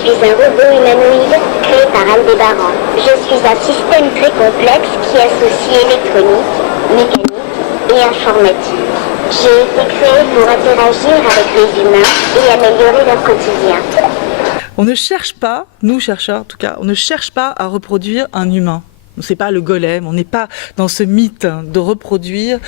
suis un robot humanoïde créé par Aldébaran. Je suis un système très complexe qui associe électronique, mécanique et informatique. J'ai été créé pour interagir avec les humains et améliorer leur quotidien. On ne cherche pas, nous chercheurs en tout cas, on ne cherche pas à reproduire un humain. C'est pas le golem, on n'est pas dans ce mythe de reproduire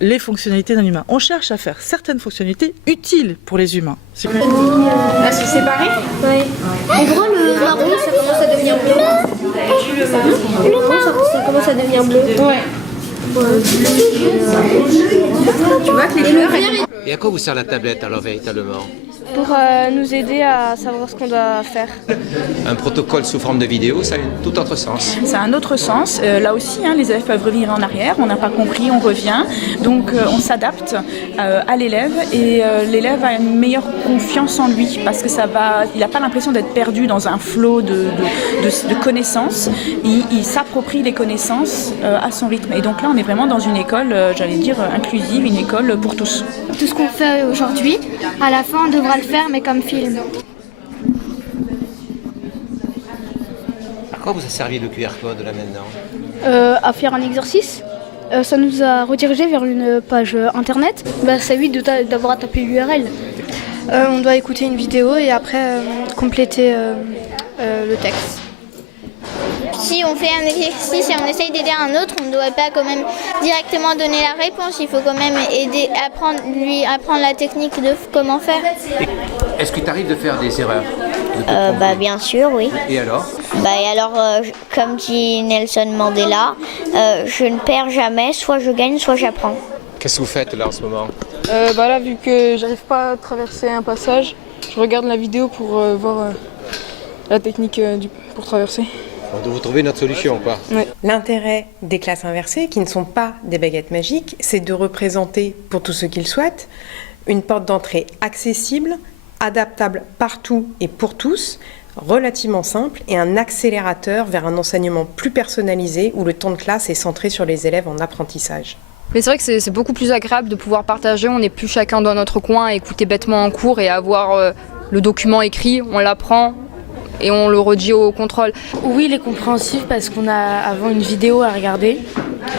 les fonctionnalités d'un humain. On cherche à faire certaines fonctionnalités utiles pour les humains. Là, c'est séparé ? Oui. En gros, le marron, ça commence à devenir bleu. Le marron, ça commence à devenir bleu. Ouais. Tu vois que les fleurs... Et à quoi vous sert la tablette alors véritablement ? Pour nous aider à savoir ce qu'on doit faire. Un protocole sous forme de vidéo, ça a un tout autre sens. Ça a un autre sens. Là aussi, les élèves peuvent revenir en arrière. On n'a pas compris, on revient. Donc, on s'adapte à l'élève et l'élève a une meilleure confiance en lui parce que il n'a pas l'impression d'être perdu dans un flot de connaissances. Il s'approprie les connaissances à son rythme. Et donc là, on est vraiment dans une école, j'allais dire, inclusive, une école pour tous. Tout ce qu'on fait aujourd'hui, à la fin, on devra le faire, mais comme film. À quoi vous a servi le QR code là maintenant ? À faire un exercice. Ça nous a redirigé vers une page internet. Ça évite d'avoir à taper l'URL. On doit écouter une vidéo et après compléter le texte. Si on fait un exercice et on essaye d'aider un autre, on ne doit pas quand même directement donner la réponse. Il faut quand même aider, lui apprendre la technique de comment faire. Est-ce que tu arrives de faire des erreurs ? Bien sûr, oui. Et alors ? Comme dit Nelson Mandela, je ne perds jamais, soit je gagne, soit j'apprends. Qu'est-ce que vous faites là en ce moment ? Là, vu que j'arrive pas à traverser un passage, je regarde la vidéo pour voir la technique pour traverser. On doit vous trouver notre solution, quoi. Ouais. L'intérêt des classes inversées, qui ne sont pas des baguettes magiques, c'est de représenter, pour tous ceux qui le souhaitent, une porte d'entrée accessible, adaptable partout et pour tous, relativement simple, et un accélérateur vers un enseignement plus personnalisé où le temps de classe est centré sur les élèves en apprentissage. Mais c'est vrai que c'est beaucoup plus agréable de pouvoir partager, on n'est plus chacun dans notre coin à écouter bêtement en cours et avoir le document écrit, on l'apprend et on le redit au contrôle. Oui, il est compréhensif parce qu'on a avant une vidéo à regarder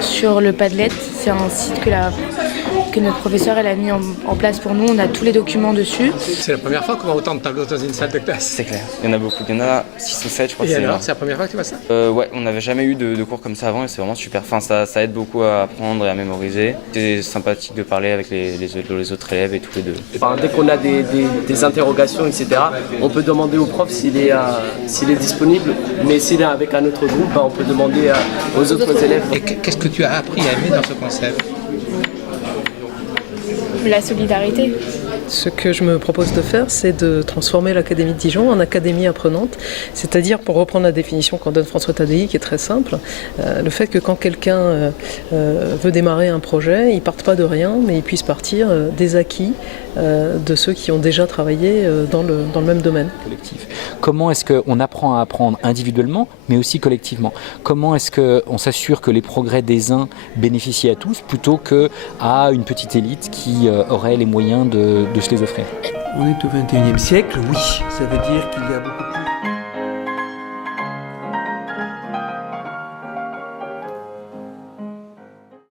sur le Padlet. C'est un site que notre professeur elle a mis en place pour nous. On a tous les documents dessus. C'est la première fois qu'on voit autant de tableaux dans une salle de classe. C'est clair, il y en a beaucoup. Il y en a 6 ou 7, je crois. Et alors, c'est la première fois que tu vois ça ? Ouais, on n'avait jamais eu de cours comme ça avant et c'est vraiment super. Enfin, ça aide beaucoup à apprendre et à mémoriser. C'est sympathique de parler avec les autres élèves et tous les deux. Dès qu'on a des interrogations, etc., on peut demander au prof s'il est disponible, mais s'il est avec un autre groupe, on peut demander aux autres élèves. Et qu'est-ce que tu as appris à aimer dans ce concept ? La solidarité. Ce que je me propose de faire, c'est de transformer l'Académie de Dijon en académie apprenante, c'est-à-dire, pour reprendre la définition qu'en donne François Tadei, qui est très simple, le fait que quand quelqu'un veut démarrer un projet, il ne parte pas de rien, mais il puisse partir des acquis de ceux qui ont déjà travaillé dans le même domaine. Collectif. Comment est-ce qu'on apprend à apprendre individuellement, mais aussi collectivement ? Comment est-ce qu'on s'assure que les progrès des uns bénéficient à tous, plutôt qu'à une petite élite qui aurait les moyens de se les offrir ? On est au XXIe siècle, oui. Ça veut dire qu'il y a beaucoup